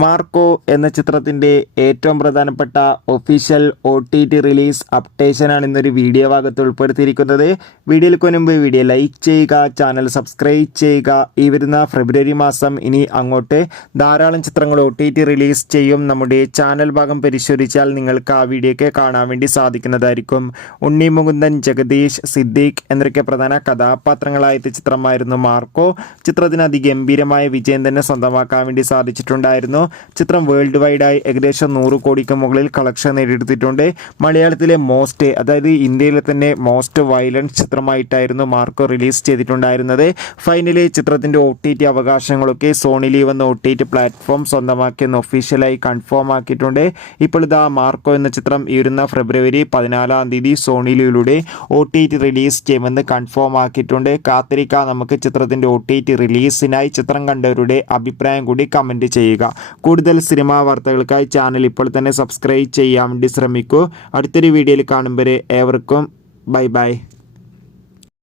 Marco എന്ന ചിത്രത്തിൻ്റെ ഏറ്റവും പ്രധാനപ്പെട്ട ഒഫീഷ്യൽ OTT റിലീസ് അപ്ഡേഷനാണ് ഇന്നൊരു വീഡിയോ ഭാഗത്ത് ഉൾപ്പെടുത്തിയിരിക്കുന്നത്. വീഡിയോയിൽ മുൻപ് വീഡിയോ ലൈക്ക് ചെയ്യുക, ചാനൽ സബ്സ്ക്രൈബ് ചെയ്യുക. ഈ വരുന്ന ഫെബ്രുവരി മാസം ഇനി അങ്ങോട്ട് ധാരാളം ചിത്രങ്ങൾ OTT റിലീസ് ചെയ്യും. നമ്മുടെ ചാനൽ ഭാഗം പരിശോധിച്ചാൽ നിങ്ങൾക്ക് ആ വീഡിയോയ്ക്ക് കാണാൻ വേണ്ടി സാധിക്കുന്നതായിരിക്കും. ഉണ്ണി മുകുന്ദൻ, ജഗദീഷ്, സിദ്ദീഖ് എന്നൊക്കെ പ്രധാന കഥാപാത്രങ്ങളായ ചിത്രമായിരുന്നു മാർക്കോ. ചിത്രത്തിന് അതിഗംഭീരമായ വിജയം തന്നെ സ്വന്തമാക്കാൻ വേണ്ടി സാധിച്ചിട്ടുണ്ടായിരുന്നു. ചിത്രം വേൾഡ് വൈഡായി ഏകദേശം 100 കോടിക്ക് മുകളിൽ കളക്ഷൻ നേടിയെടുത്തിട്ടുണ്ട്. മലയാളത്തിലെ അതായത് ഇന്ത്യയിലെ തന്നെ മോസ്റ്റ് വയലൻസ് ചിത്രമായിട്ടായിരുന്നു മാർക്കോ റിലീസ് ചെയ്തിട്ടുണ്ടായിരുന്നത്. ഫൈനലി ചിത്രത്തിൻ്റെ OTT അവകാശങ്ങളൊക്കെ സോണി ലീവ് എന്ന OTT പ്ലാറ്റ്ഫോം സ്വന്തമാക്കിയെന്ന് ഒഫീഷ്യലായി കൺഫേം ആക്കിയിട്ടുണ്ട്. ഇപ്പോൾ ഇതാ മാർക്കോ എന്ന ചിത്രം ഈ വരുന്ന ഫെബ്രുവരി 14-ാം തീയതി സോണി ലീവിലൂടെ OTT റിലീസ് ചെയ്യുമെന്ന് കൺഫേം ആക്കിയിട്ടുണ്ട്. കാത്തിരിക്കാം നമുക്ക് ചിത്രത്തിൻ്റെ OTT റിലീസിനായി. ചിത്രം കണ്ടവരുടെ അഭിപ്രായം കൂടി കമൻറ്റ് ചെയ്യുക. കൂടുതൽ സിനിമാ വാർത്തകൾക്കായി ചാനൽ ഇപ്പോൾ തന്നെ സബ്സ്ക്രൈബ് ചെയ്യാൻ വേണ്ടി ശ്രമിക്കൂ. അടുത്തൊരു വീഡിയോയിൽ കാണും വരെ ഏവർക്കും ബൈ.